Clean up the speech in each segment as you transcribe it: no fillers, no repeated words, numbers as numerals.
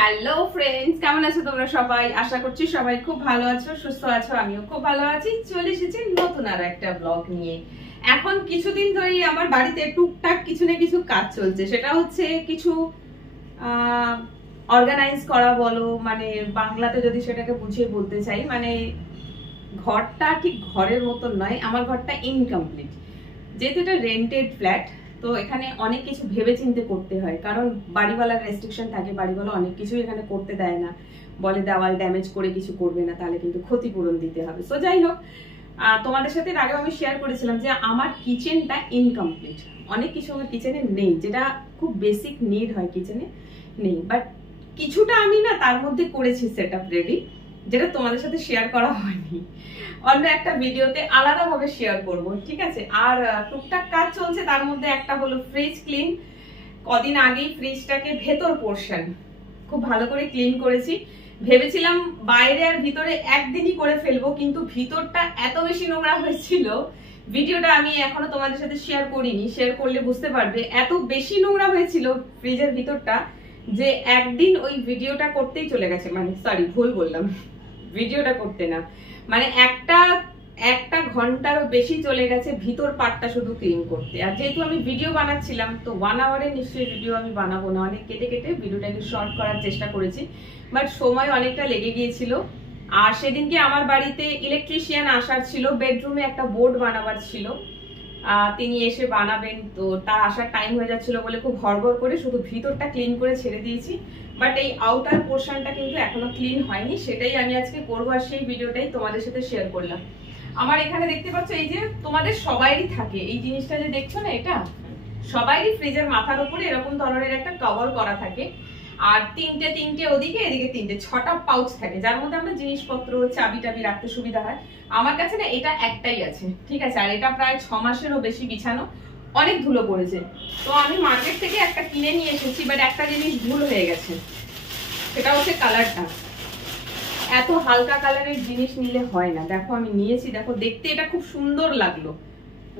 Hello friends, কেমন আছো তোমরা সবাই? আশা করছি সবাই খুব ভালো আছো, সুস্থ আছো। আমিও খুব ভালো আছি। চলে এসেছি নতুন আর একটা ব্লগ নিয়ে। এখন কিছুদিন ধরেই আমার বাড়িতে টুকটাক কিছু না কিছু কাজ চলছে। সেটা হচ্ছে কিছু অর্গানাইজ করা বলো, মানে বাংলাতে যদি সেটাকে বুঝিয়ে বলতে চাই, মানে ঘরটা ঠিক ঘরের মতন নয়, আমার ঘরটা ইনকমপ্লিট। যেহেতু এটা রেন্টেড ফ্ল্যাট, তো এখানে অনেক কিছু ভেবে চিন্তে করতে হয়, কারণ বাড়িওয়ালার রেস্ট্রিকশন থাকে। বাড়িওয়ালা অনেক কিছু এখানে করতে দেয় না, বলে দেওয়াল ড্যামেজ করে কিছু করবে না, তাহলে কিন্তু ক্ষতিপূরণ দিতে হবে। সো যাই হোক, তোমাদের সাথে আগে আমি শেয়ার করেছিলাম যে আমার কিচেনটা ইনকমপ্লিট। অনেক কিছু আমার কিচেনে নেই, যেটা খুব বেসিক নিড হয় কিচেনে নেই। বাট কিছুটা আমি না তার মধ্যে করেছি সেট আপ রেডি, যেটা তোমাদের সাথে শেয়ার করা হয়নি। অন্য একটা ভিডিওতে আলাদাভাবে শেয়ার করব, ঠিক আছে? আর টুকটাক কাজ চলছে, তার মধ্যে একটা হলো ফ্রিজ ক্লিন। কদিন আগেই ফ্রিজটাকে ভেতর পোর্শন খুব ভালো করে ক্লিন করেছি। ভেবেছিলাম বাইরে আর ভিতরে একদিনই করে ফেলবো, কিন্তু ভিতরটা এত বেশি নোংরা হয়েছিল, ভিডিওটা আমি এখনো তোমাদের সাথে শেয়ার করিনি। শেয়ার করলে বুঝতে পারবে এত বেশি নোংরা হয়েছিল ফ্রিজের ভিতরটা, যে একদিন ওই ভিডিওটা করতেই চলে গেছে। মানে সরি, ভুল বললাম, ভিডিওটা করতে না, মানে একটা ঘন্টারও বেশি চলে গেছে ভিতর পার্টটা শুধু ক্লিন করতে। আর যেহেতু আমি ভিডিও বানাচ্ছিলাম, তো 1 আওয়ারে নিশ্চয়ই ভিডিও আমি বানাবো না, অনেক কেটে কেটে ভিডিওটাকে শর্ট করার চেষ্টা করেছি, বাট সময় অনেকটা লেগে গিয়েছিল। আর সেদিনকে আমার বাড়িতে ইলেকট্রিশিয়ান আসার ছিল, বেডরুমে একটা বোর্ড বানাবার ছিল, তিনি এসে বানাবেন, তো তার আসার টাইম হয়ে যাচ্ছিল বলে খুব হড়বড় করে শুধু ভিতরটা ক্লিন করে ছেড়ে দিয়েছি। বাট এই আউটার পোর্শনটা কিন্তু এখনো ক্লিন হয়নি, সেটাই আমি আজকে করবো, আর সেই ভিডিওটাই তোমাদের সাথে শেয়ার করলাম। আমার এখানে দেখতে পাচ্ছ, এই যে তোমাদের সবাইরই থাকে এই জিনিসটা যে দেখছো না, এটা সবাইরই ফ্রিজের মাথার উপরে এরকম ধরনের একটা কভার করা থাকে, আর তিনটে ওদিকে, এদিকে তিনটে, 6টা পাউচ থাকে, যার মধ্যে আমরা জিনিসপত্র চাবি টাবি রাখতে সুবিধা হয়। আমার কাছে না এটা একটাই আছে, ঠিক আছে? আর এটা প্রায় 6 মাসেরও বেশি বিছানো, অনেক ধুলো পড়েছে। তো আমি মার্কেট থেকে একটা কিনে নিয়ে এসেছি, বাট একটা জিনিস ভুল হয়ে গেছে, সেটা হচ্ছে কালারটা। এত হালকা কালারের জিনিস নিলে হয় না। দেখো আমি নিয়েছি, দেখো দেখতে এটা খুব সুন্দর লাগলো,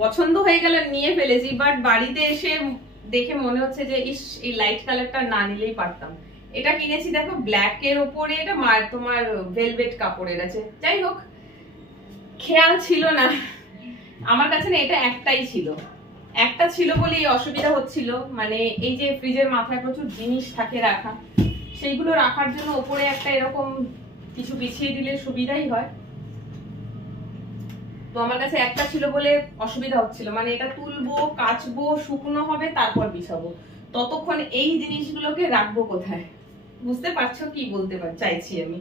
পছন্দ হয়ে গেল, নিয়ে ফেলেছি। বাট বাড়িতে এসে দেখে মনে হচ্ছে যে ইস, এই লাইট কালারটা না নিলেই পারতাম। এটা কিনেছি দেখো ব্ল্যাক এর ওপরে, এটা তোমার ভেলভেট কাপড়ের আছে। যাই হোক, খেয়াল ছিল না আমার কাছে, না এটা একটাই ছিল, একটা ছিল বলেই অসুবিধা হচ্ছিল। মানে এই যে ফ্রিজের মাথায় প্রচুর জিনিস থাকে রাখা, সেইগুলো রাখার জন্য ওপরে একটা এরকম কিছু বিছিয়ে দিলে সুবিধাই হয়। তো আমার কাছে একটা ছিল বলে অসুবিধা হচ্ছিল, মানে এটা তুলবো, কাচবো, শুকনো হবে, তারপর বিছাবো, ততক্ষণ এই জিনিসগুলোকে রাখবো কোথায়? বুঝতে পারছো কি বলতে চাইছি আমি?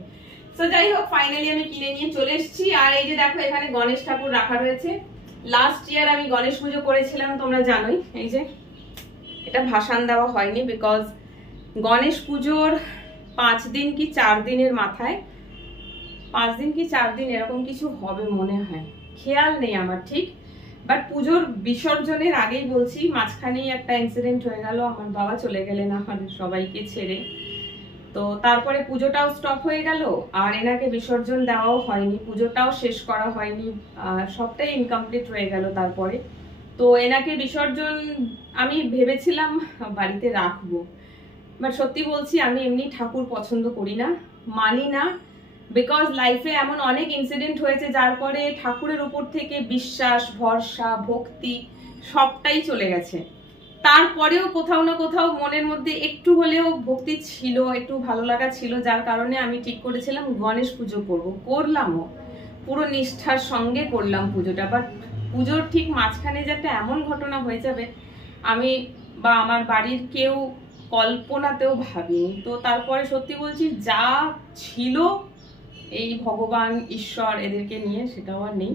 তো যাই হোক, ফাইনালি আমি কিনে নিয়ে চলে এসেছি। আর এই যে দেখো, এখানে গণেশ ঠাকুর রাখা রয়েছে। লাস্ট ইয়ার আমি গণেশ পুজো করেছিলাম, তোমরা জানোই। এই যে এটা ভাসান দেওয়া হয়নি, বিকজ গণেশ পুজোর 5 দিন কি 4 দিনের মাথায়, 5 দিন কি 4 দিন এরকম কিছু হবে মনে হয়, খেয়াল নেই আমার ঠিক। বাট পুজোর বিসর্জনের আগেই বলছি, মাঝখানেই একটা ইনসিডেন্ট হয়ে গেল, আমার বাবা চলে গেলেন আমাদের সবাইকে ছেড়ে। তো তারপরে পুজোটাও স্টপ হয়ে গেল, আর এনাকে বিসর্জন দেওয়াও হয়নি, পুজোটাও শেষ করা হয়নি, সবটাই ইনকমপ্লিট হয়ে গেল তারপরে। তো এনাকে বিসর্জন আমি ভেবেছিলাম বাড়িতে রাখবো, বাট সত্যি বলছি আমি এমনি ঠাকুর পছন্দ করি না, মানি না, বিকজ লাইফে এমন অনেক ইনসিডেন্ট হয়েছে যার পরে ঠাকুরের উপর থেকে বিশ্বাস, ভরসা, ভক্তি সবটাই চলে গেছে। তারপরেও কোথাও না কোথাও মনের মধ্যে একটু হলেও ভক্তি ছিল, একটু ভালো লাগা ছিল, যার কারণে আমি ঠিক করেছিলাম গণেশ পুজো করবো। করলামও, পুরো নিষ্ঠার সঙ্গে করলাম পুজোটা। বাট পুজোর ঠিক মাঝখানে যে একটা এমন ঘটনা হয়ে যাবে, আমি বা আমার বাড়ির কেউ কল্পনাতেও ভাবিনি। তো তারপরে সত্যি বলছি, যা ছিল এই ভগবান ঈশ্বর এদেরকে নিয়ে, সেটাও আর নেই।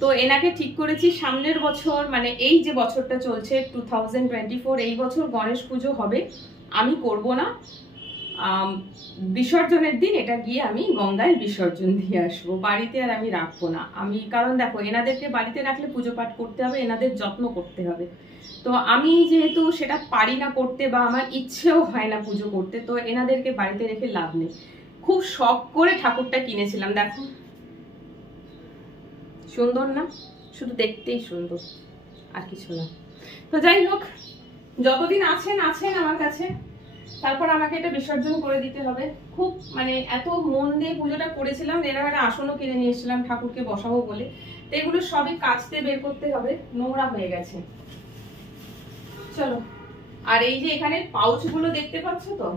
তো এনাকে ঠিক করেছি সামনের বছর, মানে এই যে বছরটা চলছে 2024, এই বছর গণেশ পুজো হবে, আমি করব না। বিসর্জনের দিন এটা গিয়ে আমি গঙ্গায় বিসর্জন দিয়ে আসবো, বাড়িতে আর আমি রাখবো না। আমি কারণ দেখো, এনাদেরকে বাড়িতে রাখলে পুজো পাঠ করতে হবে, এনাদের যত্ন করতে হবে। তো আমি যেহেতু সেটা পারি না করতে, বা আমার ইচ্ছেও হয় না পুজো করতে, তো এনাদেরকে বাড়িতে রেখে লাভ নেই। খুব শখ করে ঠাকুরটা কিনেছিলাম, দেখো সুন্দর না? শুধু দেখতেই সুন্দর, আর কিছু না। তো যাই হোক, যতদিন আছেন আমার কাছে, তারপর আমাকে এটা বিসর্জন করে দিতে হবে। খুব মানে এত মন দিয়ে পুজোটা করেছিলাম, এরকম একটা আসনও কিনে নিয়ে এসেছিলাম ঠাকুরকে বসাবো বলে। তো এগুলো সবই কাচতে বের করতে হবে, নোংরা হয়ে গেছে। চলো। আর এই যে এখানে পাউচগুলো দেখতে পাচ্ছ তো,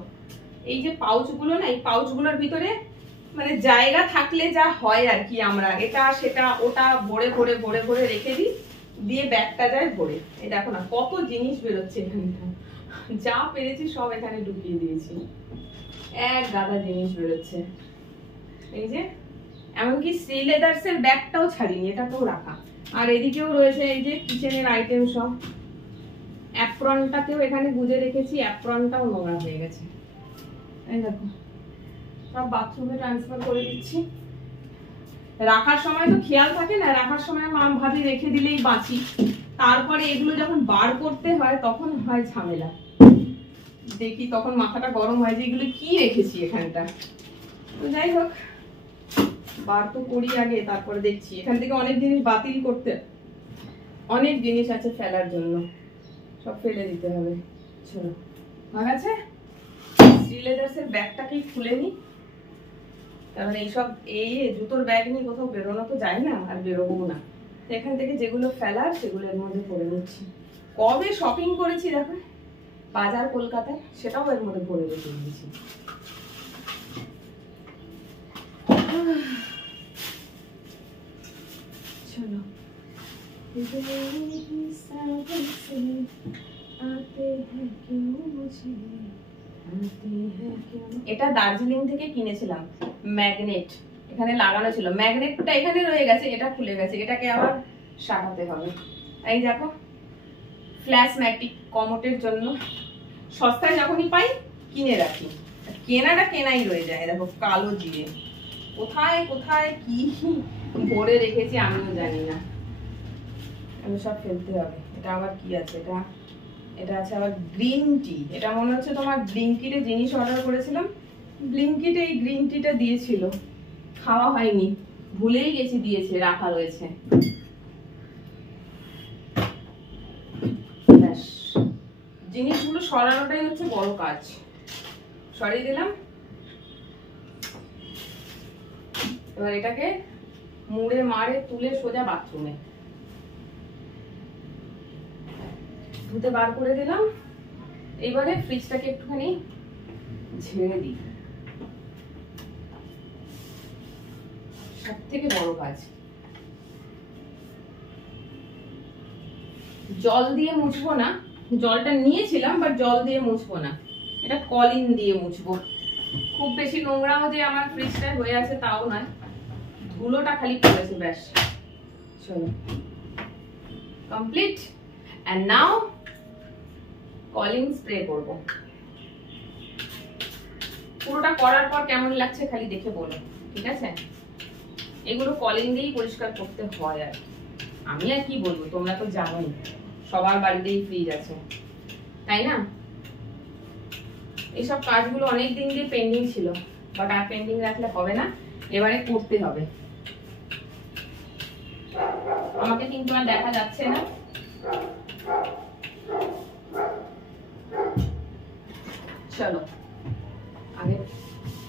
এই যে পাউচগুলো না, এই পাউচগুলোর ভিতরে মানে জায়গা থাকলে যা হয় আর কি, আমরা এটা সেটা ওটা ভরে ভরে ভরে ভরে রেখে দিই, দিয়ে ব্যাগটা যায় ভরে। এই দেখো না কত জিনিস বেরোচ্ছে এখানটা, যা পেরেছি সব এখানে ঢুকিয়ে দিয়েছি, এক গাদা জিনিস বেরোচ্ছে। এই যে এমনকি শ্রীলেদার্স এর ব্যাগটাও ছাড়িনি, এটাকেও রাখা। আর এদিকেও রয়েছে এই যে কিচেনের আইটেম সব। অ্যাপ্রনটাকেও এখানে গুজে রেখেছি, অ্যাপ্রনটাও নোংরা হয়ে গেছে। এই দেখো সব বাথরুমে ট্রান্সফার করে দিচ্ছি। রাখার সময় তো খেয়াল থাকে না, রাখার সময় মা ভাবি রেখে দিলেই বাঁচি, তারপরে এগুলো যখন বার করতে হয় তখন হয় ঝামেলা। দেখি তখন মাথাটা গরম হয় যে এগুলো কি রেখেছি এখানটা। তো যাই হোক, বার তো করি আগে, তারপরে দেখছি। এখান থেকে অনেক জিনিস বাতিল করতে, অনেক জিনিস আছে ফেলার জন্য, সব ফেলে দিতে হবে। চলো ঠিক আছে, শ্রীলেদার্স এর ব্যাগটাকেই খুলে নি, কারণ এইসব এই জুতোর ব্যাগ নিয়ে কোথাও বেরোনো তো যায় না, আর বেরোবো না। এখান থেকে যেগুলো ফেলার সেগুলো এর মধ্যে ভরে নিচ্ছি। কবে শপিং করেছি দেখো, বাজার কলকাতায়, সেটাও এর মধ্যে ভরে রেখে দিয়েছি। চলো। এটা দার্জিলিং থেকে কিনেছিলাম, ম্যাগনেট এখানে লাগানো ছিল, ম্যাগনেটটা এখানে রয়ে গেছে, এটা খুলে গেছে, এটাকে আবার সারাতে হবে। এই দেখো ফ্ল্যাশ ম্যাটিক কমোটের জন্য সস্তায় যখনই পাই কিনে রাখি, কেনাটা কেনাই রয়ে যায়। দেখো কালো জিরে কোথায় কোথায় কি ভরে রেখেছি আমিও জানি না, আমি সব ফেলতে হবে। এটা আবার কি আছে, এটা এটা আছে আবার গ্রিন টি। এটা মনে হচ্ছে তোমার ব্লিঙ্কিটে জিনিস অর্ডার করেছিলাম, ব্লিঙ্কিটে এই গ্রিন টিটা দিয়েছিল, খাওয়া হয়নি, ভুলেই গেছি দিয়েছে, রাখা রয়েছে। জিনিসগুলো সরানোটাই হচ্ছে বড় কাজ। সরিয়ে দিলাম, এবার এটাকে মুড়ে মারে তুলে সোজা বাথরুমে ধুতে বার করে দিলাম। এবারে ফ্রিজটাকে একটুখানি ঝেড়ে দিই, সব থেকে বড় কাজ। জল দিয়ে মুছবো না, জলটা নিয়েছিলাম বাট জল দিয়ে মুছবো না, এটা কলিন দিয়ে মুছবো। খুব বেশি নোংরাও যে আমার ফ্রিজটা হয়ে আছে তাও নয়, ধুলোটা খালি পড়েছে ব্যাস। চলো complete. And now Colin spray করব। পুরোটা করার পর কেমন লাগছে খালি দেখে বলো, ঠিক আছে? এগুলো কলিন দিয়েই পরিষ্কার করতে হয়। আর আমি আর কি বলবো, তোমরা তো জানোই সবার বাড়িতেই ফ্রিজ আছে, তাই না? এইসব কাজগুলো অনেক দিন দিয়ে পেন্ডিং ছিল, বাট আর পেন্ডিং রাখলে হবে না, এবারে করতে হবে। আমাকে কিন্তু আর দেখা যাচ্ছে না, চলো আগে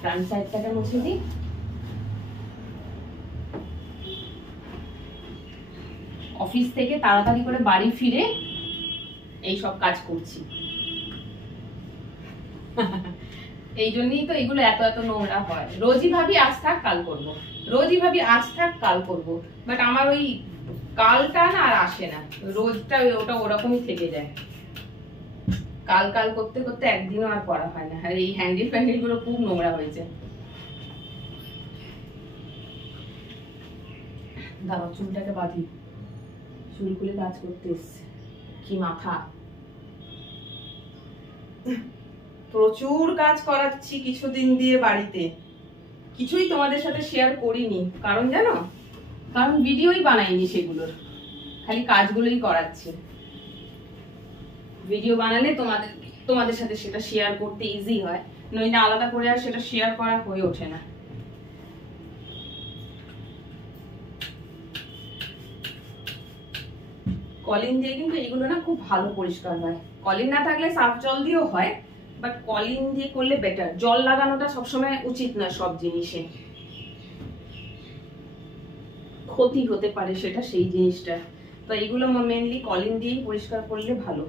ফ্রন্ট সাইডটাকে মুছে দিই। অফিস থেকে তাড়াতাড়ি করে বাড়ি ফিরে এই সব কাজ করছি, এই জন্যই তো এগুলো এত এত নোংরা হয়। রোজই ভাবি আজ থাক কাল করবো, রোজই ভাবি আজ থাক কাল করবো, বাট আমার ওই কালটা না আর আসে না, রোজটা ওটা ওরকমই থেকে যায়। কাল কাল করতে করতে একদিনও আর করা হয় না। আর এই হ্যান্ডেল ফ্যান্ডেল গুলো খুব নোংরা হয়েছে। দাঁড়াও চুলটাকে বাঁধি, চুল খুলে কাজ করতে এসছে, কি মাথা। প্রচুর কাজ করাচ্ছি কিছুদিন দিয়ে বাড়িতে, কিছুই তোমাদের সাথে শেয়ার করিনি, কারণ জানো, কারণ ভিডিওই বানাইনি সেগুলোর, খালি কাজগুলোই করাচ্ছি। ভিডিও বানালে তোমাদের সাথে সেটা শেয়ার করতে ইজি হয়, নইলে আলাদা করে আর সেটা শেয়ার করা হয়ে ওঠে না। কলিন দিয়ে কিন্তু এগুলো না খুব ভালো পরিষ্কার হয়। কলিন না থাকলে সার্ফ জল দিয়েও হয়, বাট কলিন দিয়ে করলে বেটার। জল লাগানোটা সবসময় উচিত না, সব জিনিসে ক্ষতি হতে পারে সেটা, সেই জিনিসটা। তো এইগুলো মেনলি কলিন দিয়েই পরিষ্কার করলে ভালো।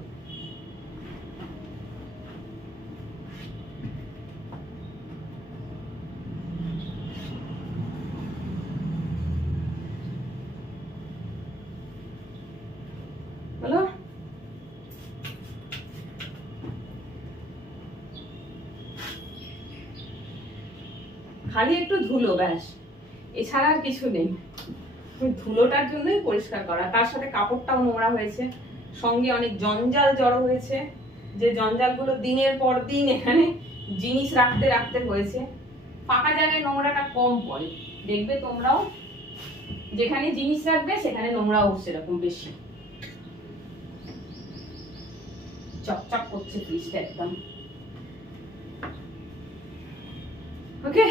হলো খালি একটু ধুলো ব্যাস, এছাড়া আর কিছু নেই। ধুলোটার জন্যই পরিষ্কার করা, তার সাথে কাপড়টাও নোংরা হয়েছে, সঙ্গে অনেক জঞ্জাল জড়ো হয়েছে, যে জঞ্জালগুলো দিনের পর দিন এখানে জিনিস রাখতে রাখতে হয়েছে। ফাঁকা জায়গায় নোংরাটা কম পড়ে, দেখবে তোমরাও, যেখানে জিনিস রাখবে সেখানে নোংরা উঠছে এরকম বেশি। চকচক করছে ফ্রিজটা একদম। ওকে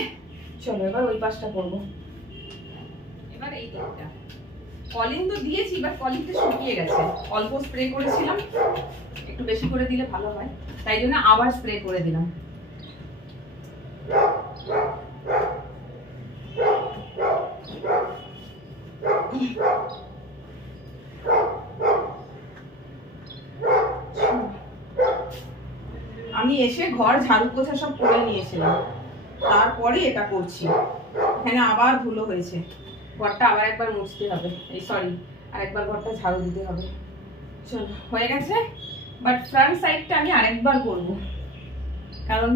চলো এবার ওই পাশটা করবো। এবার এই দিকটা কলিং তো দিয়েছি, বাট কলিংটা শুকিয়ে গেছে, অল্প স্প্রে করেছিলাম, একটু বেশি করে দিলে ভালো হয়, তাই জন্য আবার স্প্রে করে দিলাম। আমি এসে ঘর ঝাড়ু পোছা সব করে নিয়েছিলাম, তারপরে এটা করছি। এখানে আবার ধুলো হয়েছে, ঘরটা আবার একবার মুছতে হবে, এই সরি আর একবার ঘরটা ঝাড়ু দিতে হবে। চলো হয়ে গেছে, বাট ফ্রন্ট সাইডটা আমি আরেকবার করব, কারণ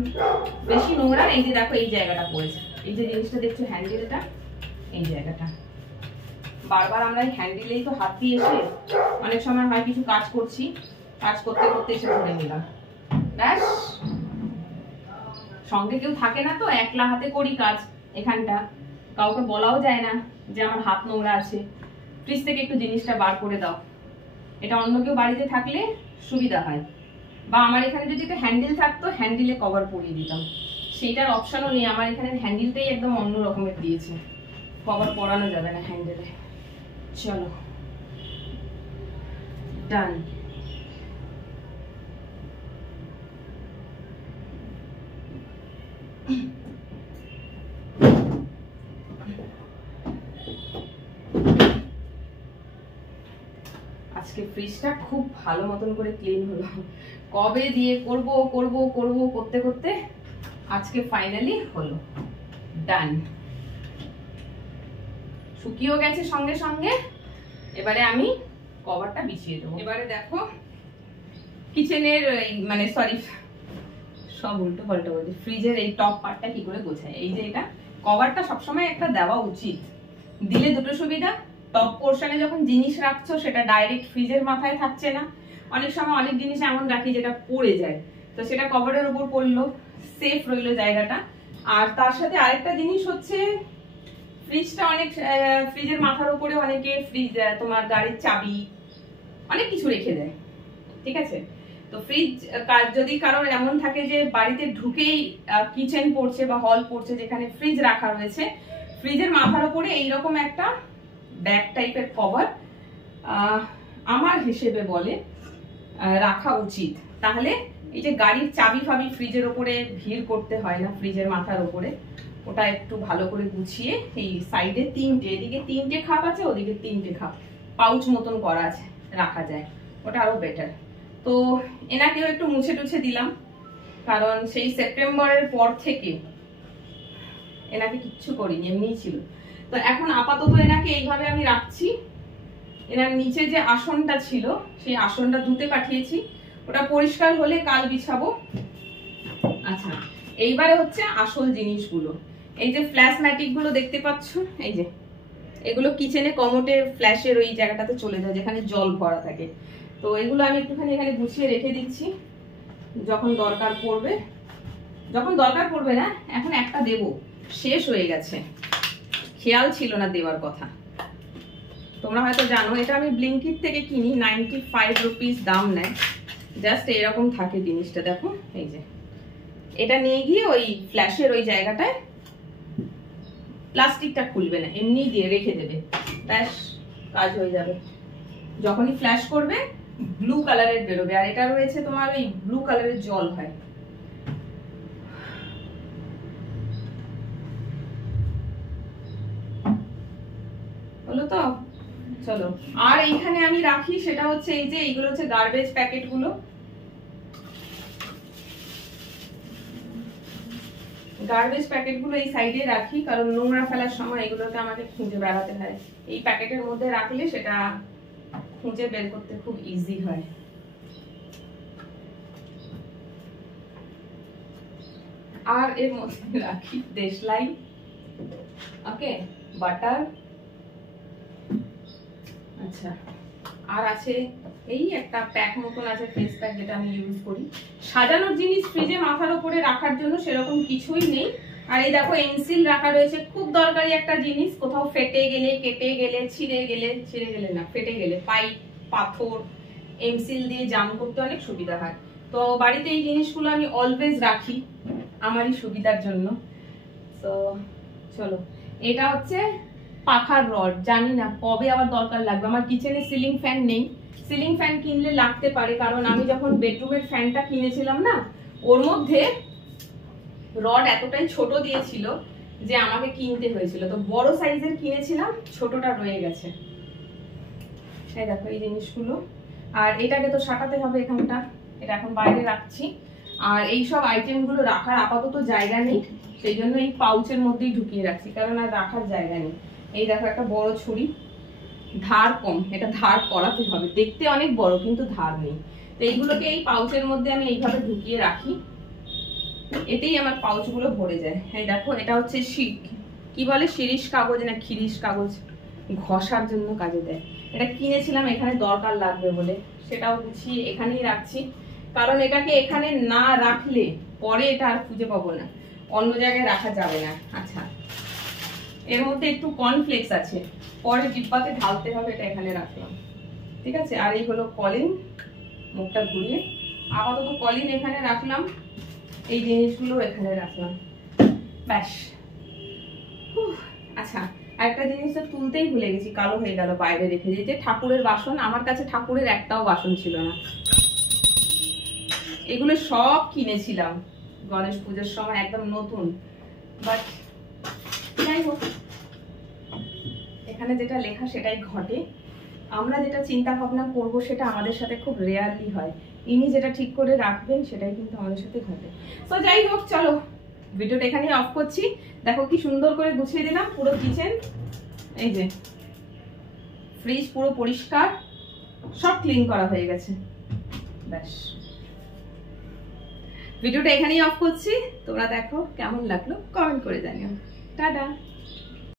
বেশি নোংরা। এই যে দেখো এই জায়গাটা পড়েছে, এই যে জিনিসটা দেখছো হ্যান্ডেলটা, এই জায়গাটা বারবার আমরা এই হ্যান্ডেলেই তো হাত দিয়ে এসে অনেক সময় হয় কিছু কাজ করছি, কাজ করতে করতে এসে ধরে নিলাম, ব্যাস। সঙ্গে কেউ থাকে না তো, একলা হাতে করি কাজ এখানটা, কাউকে বলাও যায় না যে আমার হাত নোংরা আছে, ফ্রিজ থেকে একটু জিনিসটা বার করে দাও। এটা অন্য কেউ বাড়িতে থাকলে সুবিধা হয়, বা আমার এখানে যদি একটা হ্যান্ডেল থাকতো হ্যান্ডেলে কভার পরিয়ে দিতাম, সেইটার অপশনও নেই। আমার এখানে হ্যান্ডেলটাই একদম অন্য রকমের দিয়েছে, কভার পরানো যাবে না হ্যান্ডেলে। চলো ডান। আজকে ফ্রিজটা খুব ভালো মতন করে ক্লিন হলো, কবে দিয়ে করব করব করব করতে করতে আজকে ফাইনালি হলো, ডান। শুকিয়েও গেছে সঙ্গে সঙ্গে। এবারে আমি কভারটা বিছিয়ে দেবো। এবারে দেখো কিচেনের মানে সরি সব উল্টো পাল্টা বলছি, ফ্রিজের এই টপ পার্টটা কি করে গোছায়। এই যে এটা কভারটা সবসময় একটা দেওয়া উচিত, দিলে দুটো সুবিধা, টপ পোর্শনে যখন জিনিস রাখছো সেটা ডাইরেক্ট ফ্রিজের মাথায় থাকছে না, অনেক সময় অনেক জিনিস এমন রাখি যেটা পড়ে যায়, তো সেটা কভারের উপর পড়লো, সেফ রইলো জায়গাটা। আর তার সাথে আরেকটা জিনিস হচ্ছে ফ্রিজটা অনেক, ফ্রিজের মাথার উপরে অনেকে ফ্রিজ তোমার গাড়ির চাবি অনেক কিছু রেখে দেয়, ঠিক আছে। তো ফ্রিজ যদি কারোর এমন থাকে যে বাড়িতে ঢুকেই কিচেন পড়ছে বা হল পড়ছে যেখানে ফ্রিজ রাখা রয়েছে, ফ্রিজের মাথার উপরে এইরকম একটা ব্যাগ টাইপের কভার আমার হিসেবে বলে রাখা উচিত। তাহলে এই যে গাড়ির চাবি ফাবি ফ্রিজের উপরে ভিড় করতে হয় না, ফ্রিজের মাথার উপরে ওটা একটু ভালো করে গুছিয়ে এই সাইডে তিনটে, এদিকে তিনটে খাপ আছে, ওদিকে তিনটে খাপ পাউচ মতন করা আছে, রাখা যায়, ওটা আরো বেটার। তো এনাকেও একটু মুছে টুছে দিলাম, কারণ সেই সেপ্টেম্বরের পর থেকে এনাকে কিচ্ছু করিনি, এমনিই ছিল। তো এখন আপাতত এনাকে এইভাবে আমি রাখছি। এনার নিচে যে আসনটা ছিল সেই আসনটা ধুতে পাঠিয়েছি, ওটা পরিষ্কার হলে কাল বিছাবো। আচ্ছা এইবারে হচ্ছে আসল জিনিসগুলো। এই যে ফ্ল্যাশ ম্যাটিক গুলো দেখতে পাচ্ছ, এই যে এগুলো কিচেনে কমোটে ফ্ল্যাশের ওই জায়গাটাতে চলে যায় যেখানে জল ভরা থাকে, তো এগুলো আমি একটুখানি এখানে গুছিয়ে রেখে দিচ্ছি, যখন দরকার পড়বে। যখন দরকার পড়বে না, এখন একটা দেবো, শেষ হয়ে গেছে, খেয়াল ছিল না দেওয়ার কথা। তোমরা হয়তো জানো এটা আমি ব্লিঙ্কিট থেকে কিনি, 95 রুপিস দাম নেয়, জাস্ট এরকম থাকে জিনিসটা। দেখো এই যে এটা নিয়ে গিয়ে ওই ফ্ল্যাশের ওই জায়গাটায়, প্লাস্টিকটা খুলবে না, এমনি দিয়ে রেখে দেবে, ব্যাস কাজ হয়ে যাবে। যখনই ফ্ল্যাশ করবে ব্লু কালারের বেরোবে, আর এটা রয়েছে তোমার ওই ব্লু কালারের জল হয়, হলো তো? চলো, আর এইখানে আমি রাখি সেটা হচ্ছে এই যে এইগুলো হচ্ছে গার্বেজ প্যাকেট গুলো। গার্বেজ প্যাকেট গুলো এই সাইডে রাখি, কারণ নোংরা ফেলার সময় এগুলোকে আমাকে খুঁজে বেড়াতে হয়। এই প্যাকেটের মধ্যে রাখলে সেটা খুঁজে বের করতে খুব ইজি হয়। আর এর মধ্যে রাখি দেশলাই, ওকে, বাটার, আচ্ছা, আর আছে এই একটা প্যাক মতন আছে ফেস প্যাক, যেটা আমি ইউজ করি। সাজানোর জিনিস ফ্রিজে মাথার উপরে রাখার জন্য সেরকম কিছুই নেই। আর এই দেখো এনসিল রাখা রয়েছে, খুব দরকারি একটা জিনিস। কোথাও ফেটে গেলে, কেটে গেলে, ছিঁড়ে গেলে না, ফেটে গেলে পাইপ, পাথর, এনসিল দিয়ে জাম করতে অনেক সুবিধা হয়। তো বাড়িতে এই জিনিসগুলো আমি অলওয়েজ রাখি আমারই সুবিধার জন্য। তো চলো, এটা হচ্ছে পাখার রড। জানি না কবে আবার দরকার লাগবে। আমার কিচেনে সিলিং ফ্যান নেই, সিলিং ফ্যান কিনলে লাগতে পারে, কারণ আমি যখন বেডরুমের ফ্যানটা কিনেছিলাম না, ওর মধ্যে রড এতটাই ছোট দিয়েছিল যে আমাকে কিনতে হয়েছিল। তো বড় সাইজের কিনেছিলাম, ছোটটা রয়ে গেছে। এই দেখো এই জিনিসগুলো। আর এটাকে তো সাটাতে হবে এখানটা, এটা এখন বাইরে রাখছি। আর এই সব আইটেমগুলো রাখার আপাতত জায়গা নেই, সেই জন্য এই পাউচের মধ্যেই ঢুকিয়ে রাখছি, কারণ আর রাখার জায়গা নেই। এই দেখো একটা বড় ছুরি, ধার কম, এটা ধার করাতে হবে। দেখতে অনেক বড় কিন্তু ধার নেই। তো এইগুলোকে এই পাউচের মধ্যে আমি এইভাবে ঢুকিয়ে রাখি, এতেই আমার পাউচগুলো ভরে যায়। এই দেখো এটা হচ্ছে কি বলে, শিরিষ কাগজ না খিরিশ কাগজ, ঘষার জন্য কাজে দেয়। এটা কিনেছিলাম এখানে দরকার লাগবে বলে, সেটাও গুছিয়ে এখানেই রাখছি, কারণ এটাকে এখানে না রাখলে পরে এটা আর খুঁজে পাবো না, অন্য জায়গায় রাখা যাবে না। আচ্ছা, এর মধ্যে একটু কর্নফ্লেক্স আছে, পরে ডিব্বাতে ঢালতে হবে, এটা এখানে রাখলাম, ঠিক আছে। আর এই হলো কলিন, মুখটা ঘুরিয়ে আপাতত কলিন এখানে রাখলাম, এই জিনিসগুলো এখানে রাখলাম, ব্যাস। আচ্ছা, আরেকটা জিনিস তো তুলতেই ভুলে গেছি, কালো হয়ে গেল, বাইরে রেখে দিই। যে ঠাকুরের বাসন, আমার কাছে ঠাকুরের একটাও বাসন ছিল না। এগুলো সব কিনেছিলাম গণেশ পুজোর সময়, একদম নতুন। বাট যাই হোক, এখানে যেটা লেখা সেটাই ঘটে। আমরা যেটা চিন্তা ভাবনা করবো সেটা আমাদের সাথে খুব রেয়ারলি হয়। ইনি যেটা ঠিক করে রাখবেন সেটাই কিন্তু আমাদের সাথে ঘটে। তো যাই হোক, চলো ভিডিওটা এখানেই অফ করছি। দেখো কি সুন্দর করে গুছিয়ে দিলাম পুরো কিচেন। এই যে ফ্রিজ পুরো পরিষ্কার, সব ক্লিন করা হয়ে গেছে, ব্যাস। ভিডিওটা এখানেই অফ করছি। তোমরা দেখো কেমন লাগলো, কমেন্ট করে জানিও। টাটা।